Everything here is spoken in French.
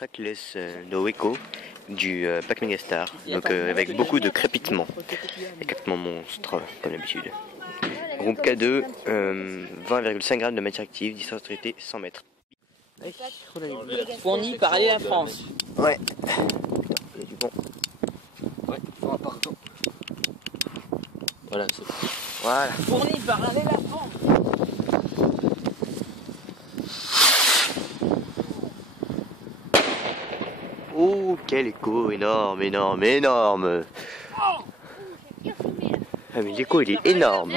Crackless no Echo du pack Megastar, donc avec beaucoup de crépitements, des crépitements monstres comme d'habitude. Groupe K2, 20,5 grammes de matière active, distance traitée 100 mètres. Fourni par aller la France. Ouais. Il y a du bon. Ouais, bon, pardon. Voilà, c'est bon. Voilà. Fourni par aller la France. Oh, quel écho énorme, énorme, énorme. Ah mais l'écho il est énorme.